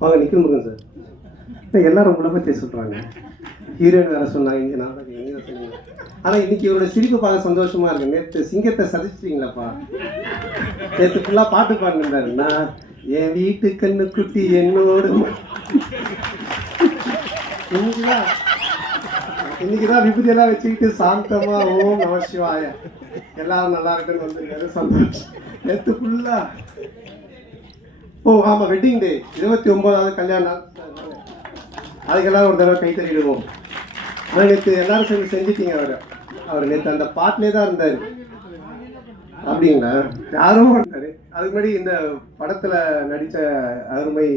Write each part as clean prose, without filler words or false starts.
வாங்க நிக்கில் முருகன் சார். இப்போ எல்லாரும் உங்களை பற்றி சொல்கிறாங்க, ஹீரோயின் வேறு சொன்னாங்க, இங்கே நான் தான் எங்கே சொன்னீங்க. ஆனால் இன்னைக்கு இவரோட சிரிப்பு பார்க்க சந்தோஷமாக இருக்கு. நேற்று சிங்கத்தை சதிச்சிட்டீங்களாப்பா. நேற்று ஃபுல்லாக பாட்டு பாடினாரு. நான் என் வீட்டு கண்ணு குட்டி என்னோடு இன்னைக்குதான் விபூதியெல்லாம் வச்சுக்கிட்டு சாந்தமா ஓம் நம சிவாய எல்லாரும் நல்லா இருக்குன்னு வந்திருக்காரு. சந்தோஷம். நேற்று ஃபுல்லா ஆமா வெட்டிங் டே 29வது கல்யாணம். அதுக்கெல்லாம் ஒரு தடவை கை தறிடுவோம். ஆனால் நேற்று எல்லாரும் சேர்ந்து செஞ்சுட்டீங்க. அவர் நேற்று அந்த பாட்டிலே தான் இருந்தார். அப்படிங்களா? யாரும் இருந்தார். அதுக்கு முன்னாடி இந்த படத்தில் நடித்த அருமை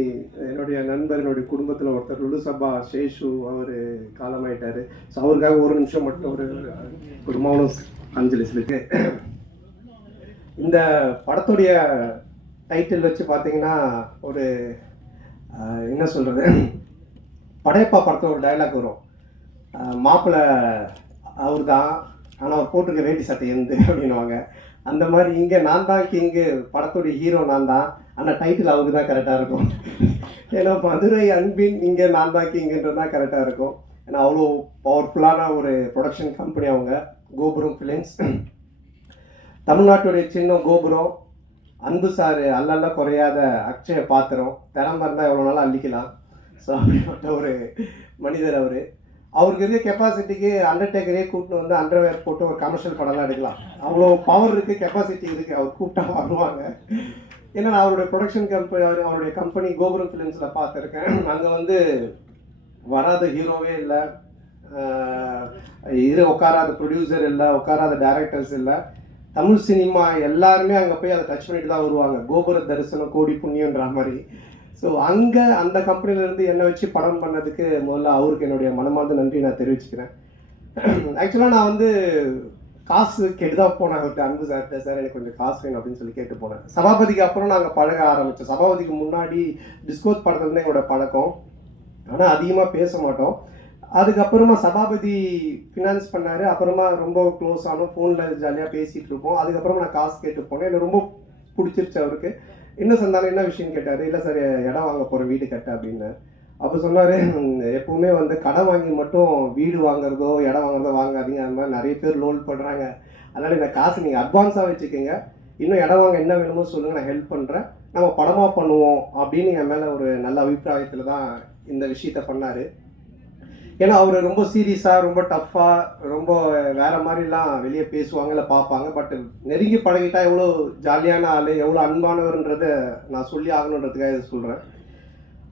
என்னுடைய நண்பர், என்னுடைய குடும்பத்தில் ஒருத்தர் லுலு சபா சேஷு, அவர் காலமாயிட்டார். ஸோ அவருக்காக ஒரு நிமிஷம் மட்டும் ஒரு மௌனம் அஞ்சலி சொல்லிட்டு, இந்த படத்துடைய டைட்டில் வச்சு பார்த்தீங்கன்னா ஒரு என்ன சொல்கிறது, படையப்பா படத்தில் ஒரு டைலாக் வரும், மாப்பிள்ளை அவர் தான் ஆனால் அவர் போட்டிருக்க வேட்டி சட்டை எந்த அப்படின்வாங்க. அந்த மாதிரி இங்கே நான் தான் கிங்கு, படத்துடைய ஹீரோ நான் தான், ஆனால் டைட்டில் அவருக்கு தான் கரெக்டாக இருக்கும். ஏன்னா மதுரை அன்பின் இங்கே நான் தான் கிங்குன்றது தான் கரெக்டாக இருக்கும். ஏன்னா அவ்வளோ பவர்ஃபுல்லான ஒரு ப்ரொடக்ஷன் கம்பெனி அவங்க, கோபுரம் ஃபிலிம்ஸ். தமிழ்நாட்டுடைய சின்ன கோபுரம், அன்பு சார் அல்லல்ல குறையாத அக்ஷய பாத்திரம், திறமை இருந்தால் எவ்வளோ நாளும் அள்ளிக்கலாம். ஸோ அப்படிப்பட்ட ஒரு மனிதர் அவர். அவருக்கு இருக்க கெப்பாசிட்டிக்கு அண்டர்டேக்கரே கூப்பிட்டு வந்து அண்டர்வேர் போட்டு ஒரு கமர்ஷியல் படம்லாம் எடுக்கலாம். அவ்வளோ பவர் இருக்குது, கெப்பாசிட்டி இருக்குது. அவர் கூப்பிட்டா வருவாங்க. ஏன்னா நான் அவருடைய ப்ரொடக்ஷன் கம்பெனி, அவருடைய கம்பெனி கோபுரம் ஃபிலிம்ஸில் பார்த்துருக்கேன். அங்கே வந்து வராத ஹீரோவே இல்லை, உட்காராத ப்ரொடியூசர் இல்லை, உட்காராத டைரக்டர்ஸ் இல்லை. தமிழ் சினிமா எல்லாருமே அங்கே போய் அதை டச் பண்ணிட்டு தான் வருவாங்க. கோபுர தரிசனம் கோடி புண்ணியன்ற மாதிரி. ஸோ அங்கே அந்த கம்பெனிலேருந்து என்னை வச்சு படம் பண்ணதுக்கு முதல்ல அவருக்கு என்னுடைய மனமார்ந்த நன்றி நான் தெரிவிச்சுக்கிறேன். ஆக்சுவலாக நான் வந்து காசு கேட்டு தான் போனேன் அவர்கிட்ட, அன்பு சார்கிட்ட. சார் எனக்கு கொஞ்சம் காசு வேணும் அப்படின்னு சொல்லி கேட்டு போனேன். சபாபதிக்கு அப்புறம் நாங்கள் பழக ஆரம்பித்தோம். சபாபதிக்கு முன்னாடி டிஸ்கோத் படத்துலேருந்து எங்களோட பழக்கம், ஆனால் அதிகமாக பேச மாட்டோம். அதுக்கப்புறமா சபாபதி ஃபினான்ஸ் பண்ணார். அப்புறமா ரொம்ப க்ளோஸ் ஆனோம், ஃபோனில் ஜாலியாக பேசிகிட்டு இருப்போம். அதுக்கப்புறமா நான் காசு கேட்டு போனேன். எனக்கு ரொம்ப பிடிச்சிருச்சு அவருக்கு. என்ன சொன்னாலும் என்ன விஷயம்னு கேட்டார். இல்லை சார் இடம் வாங்க போகிறேன், வீடு கட்ட அப்படின்னு. அப்போ சொன்னார், எப்போவுமே வந்து கடன் வாங்கி மட்டும் வீடு வாங்குறதோ இடம் வாங்குறதோ வாங்காதீங்க. அந்த மாதிரி நிறைய பேர் லோன் பண்ணுறாங்க. அதனால் இந்த காசு நீங்கள் அட்வான்ஸாக வச்சுக்கோங்க, இன்னும் இடம் வாங்க என்ன வேணுமோ சொல்லுங்கள், நான் ஹெல்ப் பண்ணுறேன், நம்ம படமாக பண்ணுவோம் அப்படின்னு என் மேலே ஒரு நல்ல அபிப்பிராயத்தில் தான் இந்த விஷயத்த பண்ணார். ஏன்னா அவர் ரொம்ப சீரியஸாக, ரொம்ப டஃப்பாக, ரொம்ப வேறு மாதிரிலாம் வெளியே பேசுவாங்க, இல்லை பார்ப்பாங்க. பட் நெருங்கி பழகிட்டா எவ்வளோ ஜாலியான ஆள், எவ்வளோ அன்பானவர்ன்றதை நான் சொல்லி ஆகணுன்றதுக்காக இதை சொல்கிறேன்.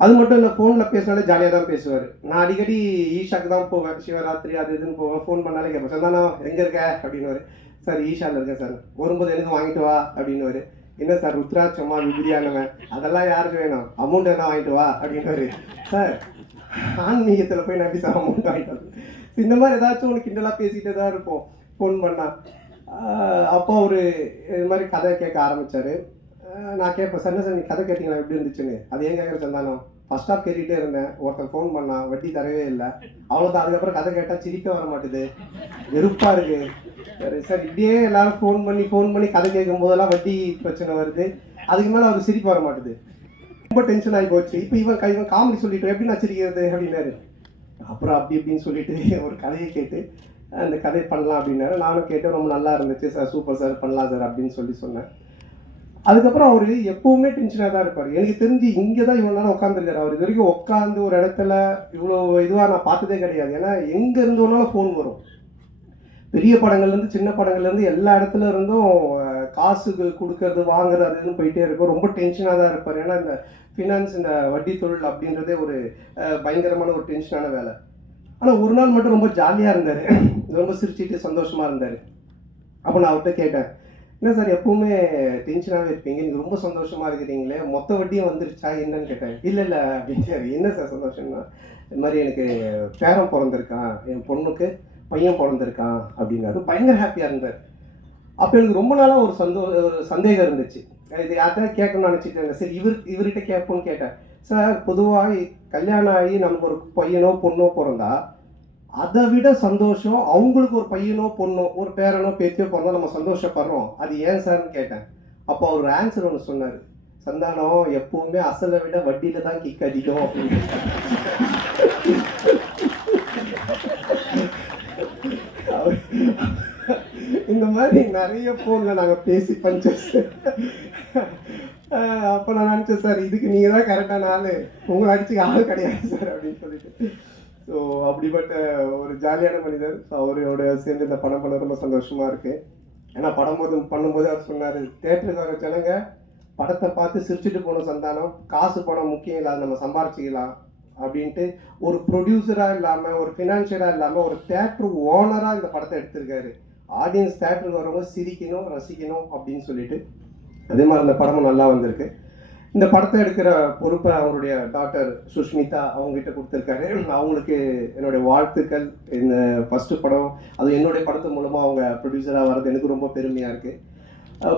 அது மட்டும் இல்லை, ஃபோனில் பேசினாலே ஜாலியாக தான் பேசுவார். நான் அடிக்கடி ஈஷாக்கு தான் போவேன், சிவராத்திரி அது இதுன்னு போவேன். ஃபோன் பண்ணாலே கேட்பேன், சந்தானா எங்கே இருக்க அப்படின்னுவார். சார் ஈஷாவில் இருக்கேன் சார், வரும்போது எனக்கு வாங்கிட்டு வா அப்படின்னுவார். என்ன சார் ருத்ராட்சமா விபூதியானவன், அதெல்லாம் யாருக்கு வேணும், அமௌண்ட் என்ன வாங்கிட்டு வா அப்படின்னுவார். சார் ஆன்மீகத்தில் போய் நான் சார் அமௌண்ட் வாங்கிட்டு வந்து இந்த மாதிரி ஏதாச்சும் ஒன்று கிண்டலாக பேசிகிட்டே தான் இருப்போம் ஃபோன் பண்ணால். அப்போ அவர் இது மாதிரி கதை கேட்க ஆரம்பித்தார். நான் கேட்பேன், சார் என்ன சார் நீ கதை கேட்டிங்களா எப்படி இருந்துச்சுன்னு. அது ஏன் கேட்குற சந்தானம், ஃபர்ஸ்ட் ஆஃப் கேட்டுகிட்டே இருந்தேன், ஒருத்தன் ஃபோன் பண்ணான், வட்டி தரவே இல்லை, அவ்வளோதான். அதுக்கப்புறம் கதை கேட்டால் சிரிக்க வர மாட்டுது, வெறுப்பாக இருக்குது. சரி சார், இப்படியே எல்லாரும் ஃபோன் பண்ணி கதை கேட்கும் போதெல்லாம் வட்டி பிரச்சனை வருது, அதுக்கு மேலே அவருக்கு சிரிப்பு வர மாட்டுது. ரொம்ப டென்ஷன் ஆகி போச்சு. இப்போ இவன் காமெடி சொல்லிட்டு எப்படி நான் சிரிக்கிறது அப்படின்னாரு. அப்புறம் அப்படி இப்படின்னு சொல்லிட்டு ஒரு கதையை கேட்டு அந்த கதை பண்ணலாம் அப்படின்னாரு. நானும் கேட்டேன், ரொம்ப நல்லா இருந்துச்சு சார், சூப்பர் சார், பண்ணலாம் சார் அப்படின்னு சொன்னேன். அதுக்கப்புறம் அவர் எப்பவுமே டென்ஷனாக தான் இருப்பார். எனக்கு தெரிஞ்சு இங்கே தான் இவ்வளோ நேரம் உட்காந்துருக்காரு. அவர் இது வரைக்கும் உட்காந்து ஒரு இடத்துல இவ்வளோ இதுவாக நான் பார்த்ததே கிடையாது. ஏன்னா எங்கே இருந்தோனாலும் ஃபோன் வரும். பெரிய படங்கள்லேருந்து சின்ன படங்கள்லேருந்து எல்லா இடத்துல இருந்தும் காசு கொடுக்கறது வாங்குறது அது இதுன்னு போயிட்டே இருக்கும். ரொம்ப டென்ஷனாக தான் இருப்பார். ஏன்னா இந்த ஃபினான்ஸ், இந்த வட்டி தொழில் அப்படின்றதே ஒரு பயங்கரமான ஒரு டென்ஷனான வேலை. ஆனால் ஒரு நாள் மட்டும் ரொம்ப ஜாலியாக இருந்தார், ரொம்ப சிரிச்சிட்டு சந்தோஷமாக இருந்தார். அப்போ நான் அவர்கிட்ட கேட்டேன், என்ன சார் எப்பவுமே டென்ஷனாகவே இருப்பீங்க, நீங்கள் ரொம்ப சந்தோஷமாக இருக்கிறீங்களே, மொத்த வட்டியும் வந்துருச்சா என்னன்னு கேட்டேன். இல்லை அப்படின்னு. என்ன சார் சந்தோஷம்னா, இது மாதிரி எனக்கு பேரன் பிறந்திருக்கான், என் பொண்ணுக்கு பையன் பிறந்திருக்கான் அப்படின்னாரு. பயங்கர ஹாப்பியாக இருந்தார். அப்போ எனக்கு ரொம்ப நாளாக ஒரு சந்தேகம் இருந்துச்சு. இது யார்கிட்ட கேட்கணும்னு நினச்சிட்டு இருந்தேன். சரி இவர்கிட்ட கேட்போன்னு கேட்டேன். சார் பொதுவாக கல்யாணம் ஆகி நமக்கு ஒரு பையனோ பொண்ணோ பிறந்தா அதை விட சந்தோஷம் அவங்களுக்கு ஒரு பையனோ பொண்ணோ ஒரு பேரனோ பேத்தியோ பிறந்தா நம்ம சந்தோஷப்படுறோம், அது ஏன் சார்னு கேட்டேன். அப்போ அவர் ஆன்சர் ஒன்று சொன்னார். சந்தானம் எப்பவுமே அசலை விட வட்டியில தான் கிக் அதிகம் அப்படின்னு. இந்த மாதிரி நிறைய போன்ல நாங்க பேசி பஞ்சஸ். அப்போ நான் நினச்சேன் சார் இதுக்கு நீங்கள் தான் கரெக்டான ஆள், உங்களை அடிச்சுக்க ஆள் கிடையாது சார் அப்படின்னு சொல்லிட்டு. ஸோ அப்படிப்பட்ட ஒரு ஜாலியான மனிதர். ஸோ அவரோட சேர்ந்து இந்த படம் பண்ண ரொம்ப சந்தோஷமாக இருக்குது. ஏன்னா பண்ணும்போது அவர் சொன்னார், தேட்டருக்கு வர ஜனங்க படத்தை பார்த்து சிரிச்சுட்டு போன சந்தானம், காசு பணம் முக்கியம் இல்லை, நம்ம சம்பாரிச்சிக்கலாம் அப்படின்ட்டு ஒரு ப்ரொடியூசராக இல்லாமல் ஒரு ஃபினான்ஷியராக இல்லாமல் ஒரு தேட்டர் ஓனராக இந்த படத்தை எடுத்திருக்காரு. ஆடியன்ஸ் தேட்டருக்கு வரவங்க சிரிக்கணும் ரசிக்கணும் அப்படின்னு சொல்லிட்டு. அதே மாதிரி இந்த படமும் நல்லா வந்திருக்கு. இந்த படத்தை எடுக்கிற பொறுப்பை அவருடைய டாக்டர் சுஷ்மிதா அவங்ககிட்ட கொடுத்துருக்காரு. அவங்களுக்கு என்னுடைய வாழ்த்துக்கள். இந்த ஃபஸ்ட்டு படம் அது என்னுடைய படத்து மூலமாக அவங்க ப்ரொடியூசராக வர்றது எனக்கு ரொம்ப பெருமையாக இருக்குது.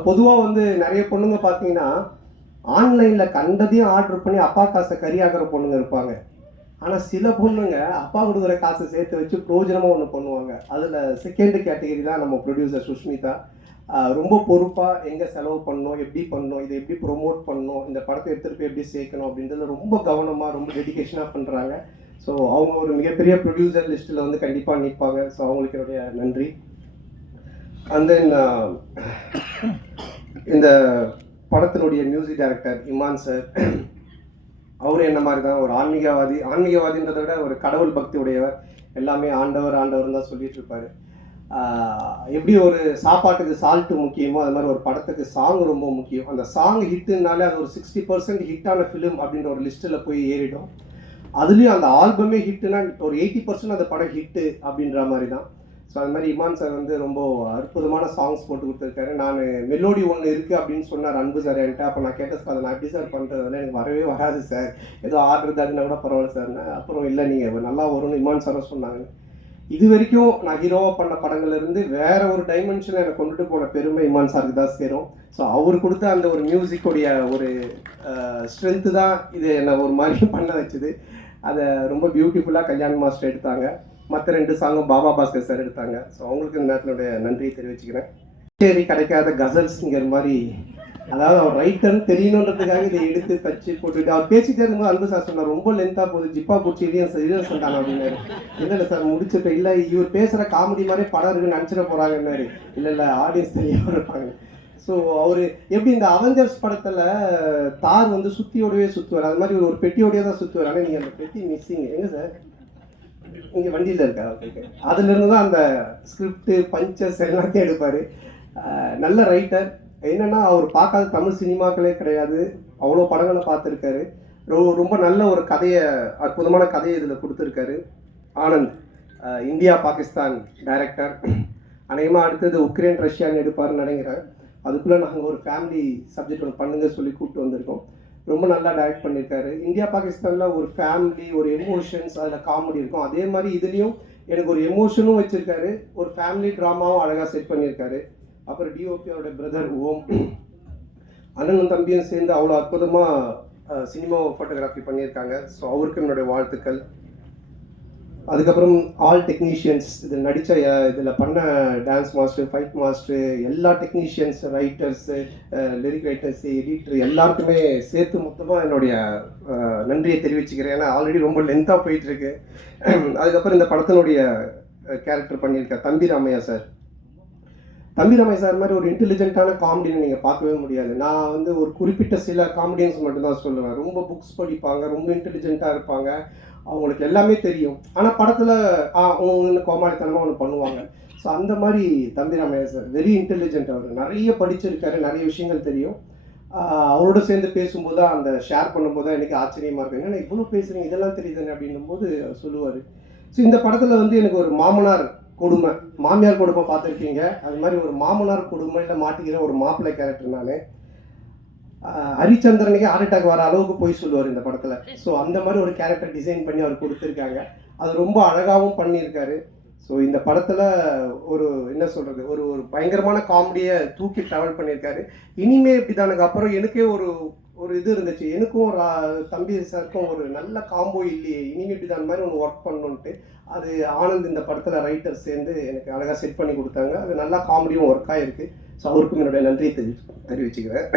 பொதுவாக வந்து நிறைய பொண்ணுங்க பார்த்தீங்கன்னா ஆன்லைனில் கண்டதையும் ஆர்டர் பண்ணி அப்பா காசை கறியாகிற பொண்ணுங்க இருப்பாங்க. ஆனால் சில பொண்ணுங்க அப்பா கொடுக்குற காசை சேர்த்து வச்சு பிரோஜனமாக ஒன்று பண்ணுவாங்க. அதில் செகண்ட் கேட்டகரி தான் நம்ம ப்ரொடியூசர் சுஷ்மிதா. ரொம்ப பொறுப்பாக எங்கே செலவு பண்ணணும், எப்படி பண்ணணும், இதை எப்படி ப்ரொமோட் பண்ணணும், இந்த படத்தை எடுத்துகிட்டு போய் எப்படி சேர்க்கணும் அப்படின்றத ரொம்ப கவனமாக ரொம்ப டெடிகேஷனாக பண்ணுறாங்க. ஸோ அவங்க ஒரு மிகப்பெரிய ப்ரொடியூசர் லிஸ்ட்டில் வந்து கண்டிப்பாக நிற்பாங்க. ஸோ அவங்களுக்கு என்னுடைய நன்றி. அண்ட் தென் இந்த படத்தினுடைய மியூசிக் டைரக்டர் இமான் சார், அவரும் என்ன மாதிரி தான் ஒரு ஆன்மீகவாதின்றதை விட ஒரு கடவுள் பக்தி உடையவர். எல்லாமே ஆண்டவர் ஆண்டவர் தான் சொல்லிட்டு இருப்பார். எப்படி ஒரு சாப்பாட்டுக்கு சால்ட்டு முக்கியமோ அது மாதிரி ஒரு படத்துக்கு சாங் ரொம்ப முக்கியம். அந்த சாங் ஹிட்டுனாலே அது ஒரு 60% ஹிட்டான ஃபிலிம் அப்படின்ற ஒரு லிஸ்ட்டில் போய் ஏறிடும். அதுலேயும் அந்த ஆல்பமே ஹிட்டுனா ஒரு 80% அந்த படம் ஹிட்டு அப்படின்ற மாதிரி தான். ஸோ அது மாதிரி இமான் சார் வந்து ரொம்ப அற்புதமான சாங்ஸ் போட்டு கொடுத்துருக்காரு. நான் மெலோடி ஒன்று இருக்குது அப்படின்னு சொன்னார் அன்பு சார் என்கிட்ட. அப்போ நான் கேட்டேன் சார் அதை நான் எப்படி சார் பண்ணுறதுனால எனக்கு வரவே வராது சார், ஏதோ ஆர்டர் தாருன்னா கூட பரவாயில்ல சார்னா. அப்புறம் இல்லை நீங்கள் நல்லா வரும்னு இமான் சாரும் சொன்னாங்க. இது வரைக்கும் நான் ஹீரோவாக பண்ண படங்கள்லேருந்து வேற ஒரு டைமென்ஷனை எனக்கு கொண்டுட்டு போன பெருமை இமான் சாருக்கு தான் சேரும். ஸோ அவர் கொடுத்த அந்த ஒரு மியூசிக்குடைய ஒரு ஸ்ட்ரென்த்து தான் இது என்னை ஒரு மாதிரி பண்ண வச்சுது. அதை ரொம்ப பியூட்டிஃபுல்லாக கல்யாண் மாஸ்டர் எடுத்தாங்க. மற்ற 2 சாங்கும் பாபா பாஸ்கர் சார் எடுத்தாங்க. ஸோ அவங்களுக்கு இந்த நேரத்தினுடைய நன்றியை தெரிவிச்சுக்கிறேன். சரி, கிடைக்காத கசல்ஸ்ங்கிற மாதிரி, அதாவது அவர் ரைட்டர்னு தெரியணுன்றதுக்காக இதை எடுத்து தச்சு போட்டுட்டு அவர் பேசிட்டே இருக்கும்போது அன்பு சார் சொன்னார், ரொம்ப லென்த்தாக போகுது, ஜிப்பா பிடிச்சி இதையும் சொல்லிட்டாங்க அப்படின்னாரு. இல்லை சார் முடிச்சுட்டு, இல்லை இவர் பேசுகிற காமெடி மாதிரி படம் இருக்குன்னு நினச்சிட போகிறாங்கன்னாரு. இல்லை ஆடியன்ஸ் தெரியாமல் இருப்பாங்க. ஸோ அவர் எப்படி இந்த அவெஞ்சர்ஸ் படத்தில் தார் வந்து சுற்றியோடவே சுற்றுவார், அது மாதிரி ஒரு பெட்டியோடய தான் சுற்றுவார். ஆனால் நீங்கள் அந்த பெட்டி மிஸ்ஸிங் எங்கே சார், இங்கே வண்டியில் இருக்கா? ஓகே. அதுலேருந்து தான் அந்த ஸ்கிரிப்டு பஞ்சஸ் எல்லாத்தையும் எடுப்பார். நல்ல ரைட்டர். என்னென்னா அவர் பார்க்காத தமிழ் சினிமாக்களே கிடையாது, அவ்வளோ படங்களை பார்த்துருக்காரு. ரொம்ப நல்ல ஒரு கதையை, அற்புதமான கதையை இதில் கொடுத்துருக்காரு. Anand India Pakistan director. அநேகமாக அடுத்தது உக்ரைன் ரஷ்யான்னு எடுப்பாருன்னு நினைக்கிறேன். அதுக்குள்ளே நாங்கள் ஒரு ஃபேமிலி சப்ஜெக்ட் ஒன்று பண்ணுங்க சொல்லி கூப்பிட்டு வந்திருக்கோம். ரொம்ப நல்லா டைரக்ட் பண்ணியிருக்காரு. இந்தியா பாகிஸ்தானில் ஒரு ஃபேமிலி, ஒரு எமோஷன்ஸ், அதில் காமெடி இருக்கும். அதே மாதிரி இதுலேயும் எனக்கு ஒரு எமோஷனும் வச்சுருக்காரு, ஒரு ஃபேமிலி ட்ராமாவும் அழகாக செட் பண்ணியிருக்காரு. அப்புறம் டிஓபியோட பிரதர் ஓம், அண்ணனும் தம்பியும் சேர்ந்து அவ்வளோ அற்புதமாக சினிமா ஃபோட்டோகிராஃபி பண்ணியிருக்காங்க. ஸோ அவருக்கு என்னுடைய வாழ்த்துக்கள். அதுக்கப்புறம் ஆல் டெக்னீஷியன்ஸ், இதில் நடித்த இதில் பண்ண டான்ஸ் மாஸ்டர், ஃபைட் மாஸ்டர், எல்லா technicians, writers, lyric writers, editor எல்லாருக்குமே சேர்த்து மொத்தமாக என்னுடைய நன்றியை தெரிவிச்சுக்கிறேன். ஏன்னா ஆல்ரெடி ரொம்ப லென்த்தாக போயிட்டுருக்கு. அதுக்கப்புறம் இந்த படத்தினுடைய கேரக்டர் பண்ணியிருக்க தம்பி ராமையா சார். தம்பி ராமையா சார் மாதிரி ஒரு இன்டெலிஜென்ட்டான காமெடின்னு நீங்கள் பார்க்கவே முடியாது. நான் வந்து ஒரு குறிப்பிட்ட சில காமெடியன்ஸ் மட்டும்தான் சொல்லுவேன். ரொம்ப புக்ஸ் படிப்பாங்க, ரொம்ப இன்டெலிஜென்ட்டாக இருப்பாங்க, அவங்களுக்கு எல்லாமே தெரியும். ஆனால் படத்தில் அவங்க கோமாளித்தனமாக ஒன்று பண்ணுவாங்க. ஸோ அந்த மாதிரி தம்பி ராமையா சார் வெரி இன்டெலிஜென்ட். அவர் நிறைய படிச்சிருக்காரு, நிறைய விஷயங்கள் தெரியும். அவரோட சேர்ந்து பேசும்போது தான், அந்த ஷேர் பண்ணும்போது தான் எனக்கு ஆச்சரியமாக இருக்கும். ஏன்னா இவ்வளோ பேசுகிறீங்க, இதெல்லாம் தெரியுதுன்னு அப்படின்னும் போது சொல்லுவார். ஸோ இந்த படத்தில் வந்து எனக்கு ஒரு மாமனார் கொடுமை, மாமியார் கொடுமை பார்த்துருக்கீங்க, அது மாதிரி ஒரு மாமனார் கொடுமையில் மாட்டிக்கிற ஒரு மாப்பிள்ளை கேரக்டர் நான். ஹரிச்சந்திரனுக்கே ஹார்ட் அட்டாக் வர அளவுக்கு போய் சொல்லுவார் இந்த படத்தில். ஸோ அந்த மாதிரி ஒரு கேரக்டர் டிசைன் பண்ணி அவர் கொடுத்துருக்காங்க. அது ரொம்ப அழகாகவும் பண்ணியிருக்காரு. ஸோ இந்த படத்தில் ஒரு என்ன சொல்கிறது, ஒரு ஒரு பயங்கரமான காமெடியை தூக்கி ட்ராவல் பண்ணியிருக்காரு. இனிமே இப்படிதானுக்கு அப்புறம் எனக்கே ஒரு இது இருந்துச்சு, எனக்கும் தம்பி சாருக்கும் ஒரு நல்ல காம்போ இல்லையே, இனிமே இப்படிதான் மாதிரி ஒன்று ஒர்க் பண்ணணுன்ட்டு. அது ஆனந்த் இந்த படத்தில் ரைட்டர் சேர்ந்து எனக்கு அழகாக செட் பண்ணி கொடுத்தாங்க. அது நல்லா காமெடியும் ஒர்க் ஆகிருக்கு. ஸோ அவருக்கும் என்னுடைய நன்றியை தெரிவிச்சுக்கிறேன்.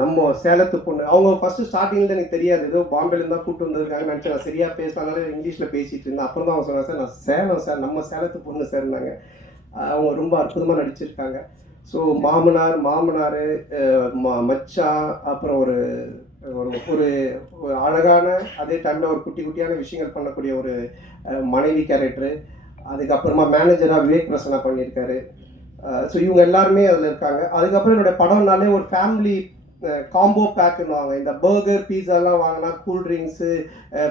நம்ம சேலத்து பொண்ணு அவங்க ஃபஸ்ட்டு ஸ்டார்டிங்கில் எனக்கு தெரியாது, ஏதோ பாம்பேலேருந்து தான் கூப்பிட்டு வந்திருக்காங்க நினச்சேன். நான் சரியாக பேசினால இங்கிலீஷில் பேசிகிட்டு இருந்தேன். அப்புறம் தான் அவங்க சொன்னாங்க, சார் நான் சேலம் சார், நம்ம சேலத்து பொண்ணு சேர்ந்தாங்க. அவங்க ரொம்ப அற்புதமாக நடிச்சிருக்காங்க. ஸோ மாமனார் மச்சான், அப்புறம் ஒரு ஒரு அழகான, அதே டைமில் ஒரு குட்டி குட்டியான விஷயங்கள் பண்ணக்கூடிய ஒரு மனைவி கேரக்டரு. அதுக்கப்புறமா மேனேஜராக விவேக் பிரசன்னா பண்ணியிருக்காரு. ஸோ இவங்க எல்லாருமே அதில் இருக்காங்க. அதுக்கப்புறம் என்னோடய படம்னாலே ஒரு ஃபேமிலி காம்போ பேக்குன்னுவாங்க. இந்த பர்கர் பீஸாலாம் வாங்கினா கூல்ட்ரிங்க்ஸு,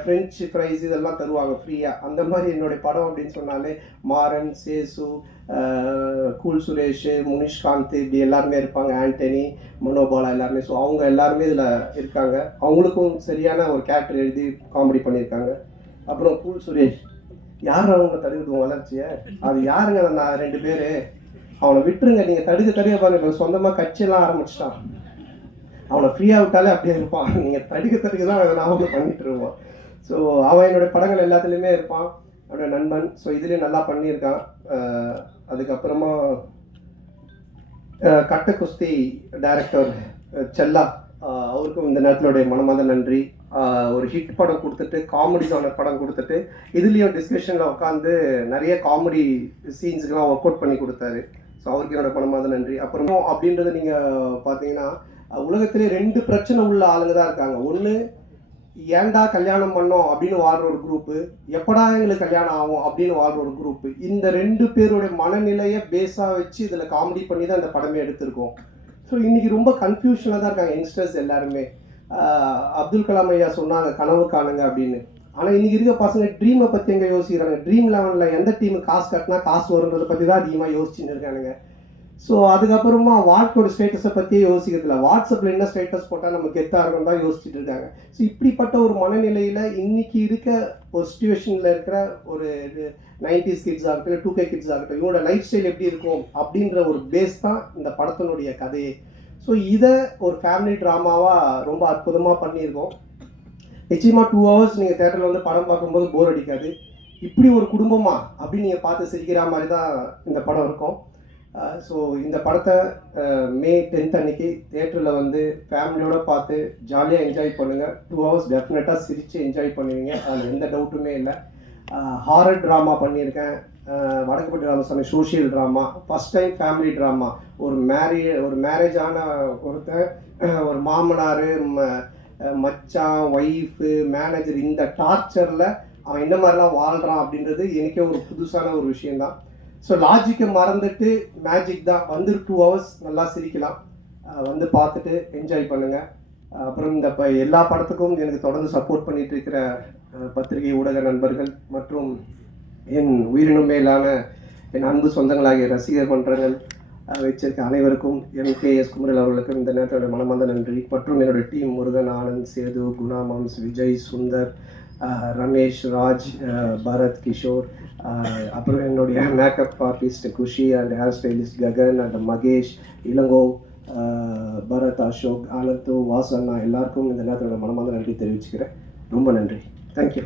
ஃப்ரெஞ்சு ஃப்ரைஸ் இதெல்லாம் தருவாங்க ஃப்ரீயாக. அந்த மாதிரி என்னுடைய படம் அப்படின்னு சொன்னாலே மாறன், சேசு, கூல் சுரேஷ், முனிஷ்காந்த் இப்படி எல்லாருமே இருப்பாங்க, ஆண்டனி, மனோபாலா எல்லாருமே. ஸோ அவங்க எல்லாருமே இதில் இருக்காங்க. அவங்களுக்கும் சரியான ஒரு கேரக்டர் எழுதி காமெடி பண்ணியிருக்காங்க. அப்புறம் கூல் சுரேஷ் யார் அவங்க தடுக்குது வளர்ச்சியை, அது யாருங்க நான் 2 பேர், அவனை விட்டுருங்க, நீங்கள் தடுக்க பாருங்க, சொந்தமாக கட்சியெல்லாம் ஆரம்பிச்சிட்டான். அவனை ஃப்ரீயாக விட்டாலே அப்படியே இருப்பான், நீங்கள் தடுக்க தான் அதை நான் பண்ணிட்டு இருப்பான். ஸோ அவன் என்னோடய படங்கள் எல்லாத்துலேயுமே இருப்பான், என்னோட நண்பன். ஸோ இதுலேயும் நல்லா பண்ணியிருக்கான். அதுக்கப்புறமா கட்ட குஸ்தி டைரக்டர் செல்லா, அவருக்கும் இந்த நேரத்தினுடைய மனமார்ந்த நன்றி. ஒரு ஹிட் படம் கொடுத்துட்டு, காமெடி ஜானர் படம் கொடுத்துட்டு, இதுலேயும் டிஸ்கஷனில் உட்காந்து நிறைய காமெடி சீன்ஸுக்கெலாம் ஒர்க் அவுட் பண்ணி கொடுத்தாரு. ஸோ அவருக்கு என்னோட மனமார்ந்த நன்றி. அப்புறம் அப்படின்றது நீங்கள் பார்த்தீங்கன்னா உலகத்திலே 2 பிரச்சனை உள்ள ஆளுங்க தான் இருக்காங்க. ஒன்று ஏன்டா கல்யாணம் பண்ணோம் அப்படின்னு வாழ்ற ஒரு குரூப்பு, எப்படா எங்களுக்கு கல்யாணம் ஆகும் அப்படின்னு வாழ்ற ஒரு குரூப்பு. இந்த 2 பேருடைய மனநிலையை பேஸாக வச்சு இதில் காமெடி பண்ணி தான் இந்த படமே எடுத்திருக்கோம். ஸோ இன்றைக்கி ரொம்ப கன்ஃபியூஷனாக தான் இருக்காங்க யங்ஸ்டர்ஸ் எல்லாருமே. அப்துல் கலாம் ஐயா சொன்னாங்க கனவு காணுங்க அப்படின்னு. ஆனால் இன்றைக்கி இருக்க பசங்க ட்ரீமை பற்றி எங்கே யோசிக்கிறாங்க? ட்ரீம் லெவனில் எந்த டீமுக்கு காசு கட்டினா காசு வருன்றதை பற்றி தான் அதிகமாக யோசிச்சுட்டு இருக்கானுங்க. ஸோ அதுக்கப்புறமா வாழ்க்கையோட ஸ்டேட்டஸை பற்றியே யோசிக்கிறதில்ல. வாட்ஸ்அப்பில் என்ன ஸ்டேட்டஸ் போட்டால் நம்ம கெத்தாக இருக்கும் தான் யோசிச்சுட்டு இருக்காங்க. ஸோ இப்படிப்பட்ட ஒரு மனநிலையில் இன்றைக்கி இருக்க ஒரு சுச்சுவேஷனில் இருக்கிற ஒரு 90s கிட்ஸ் ஆகட்டும், இல்லை 2K கிட்ஸ் ஆகட்டும், இவங்களோட லைஃப் ஸ்டைல் எப்படி இருக்கும் அப்படின்ற ஒரு பேஸ் தான் இந்த படத்தினுடைய கதையே. ஸோ இதை ஒரு ஃபேமிலி ட்ராமாவாக ரொம்ப அற்புதமாக பண்ணியிருக்கோம். நிச்சயமாக 2 hours நீங்கள் தேட்டரில் வந்து படம் பார்க்கும்போது போர் அடிக்காது. இப்படி ஒரு குடும்பமா அப்படின்னு நீங்கள் பார்த்து சிரிக்கிற மாதிரி தான் இந்த படம் இருக்கும். ஸோ இந்த படத்தை May 10th அன்னைக்கு தேட்டரில் வந்து ஃபேமிலியோடு பார்த்து ஜாலியாக என்ஜாய் பண்ணுங்கள். 2 hours டெஃபினட்டாக சிரித்து என்ஜாய் பண்ணுவீங்க, அதில் எந்த டவுட்டுமே இல்லை. ஹாரர் ட்ராமா பண்ணியிருக்கேன், Vadakkupatti Ramasamy social drama, first time family drama. ஒரு மேரேஜான ஒருத்தன், ஒரு மாமனார், மச்சான், ஒய்ஃபு, மேனேஜர், இந்த டார்ச்சரில் அவன் என்ன மாதிரிலாம் வாழ்கிறான் அப்படின்றது எனக்கே ஒரு புதுசான ஒரு விஷயந்தான். ஸோ லாஜிக்கை மறந்துட்டு மேஜிக் தான். வந்து 2 hours நல்லா சிரிக்கலாம், வந்து பார்த்துட்டு என்ஜாய் பண்ணுங்கள். அப்புறம் இந்த எல்லா படத்துக்கும் எனக்கு தொடர்ந்து சப்போர்ட் பண்ணிகிட்டு இருக்கிற பத்திரிகை ஊடக நண்பர்கள் மற்றும் என் உயிரினும் மேலான என் அன்பு சொந்தங்களாகிய ரசிகர் மன்றங்கள் வச்சிருக்க அனைவருக்கும், MKS குமரல் அவர்களுக்கும் இந்த நேரத்தோட மனமார்ந்த நன்றி. மற்றும் என்னுடைய டீம் முருகன், ஆனந்த், சேது, குணா, மாம்ஸ், விஜய், சுந்தர், ரமேஷ், ராஜ், பரத், கிஷோர், அப்புறம் என்னுடைய makeup artist Khushi and hair stylist Gagan and Mahesh, Ilango, Bharath, Ashok, Anand, வாசண்ணா எல்லாருக்கும் இந்த நேரத்தோட மனமார்ந்த நன்றி தெரிவிச்சுக்கிறேன். ரொம்ப நன்றி. தேங்க்யூ.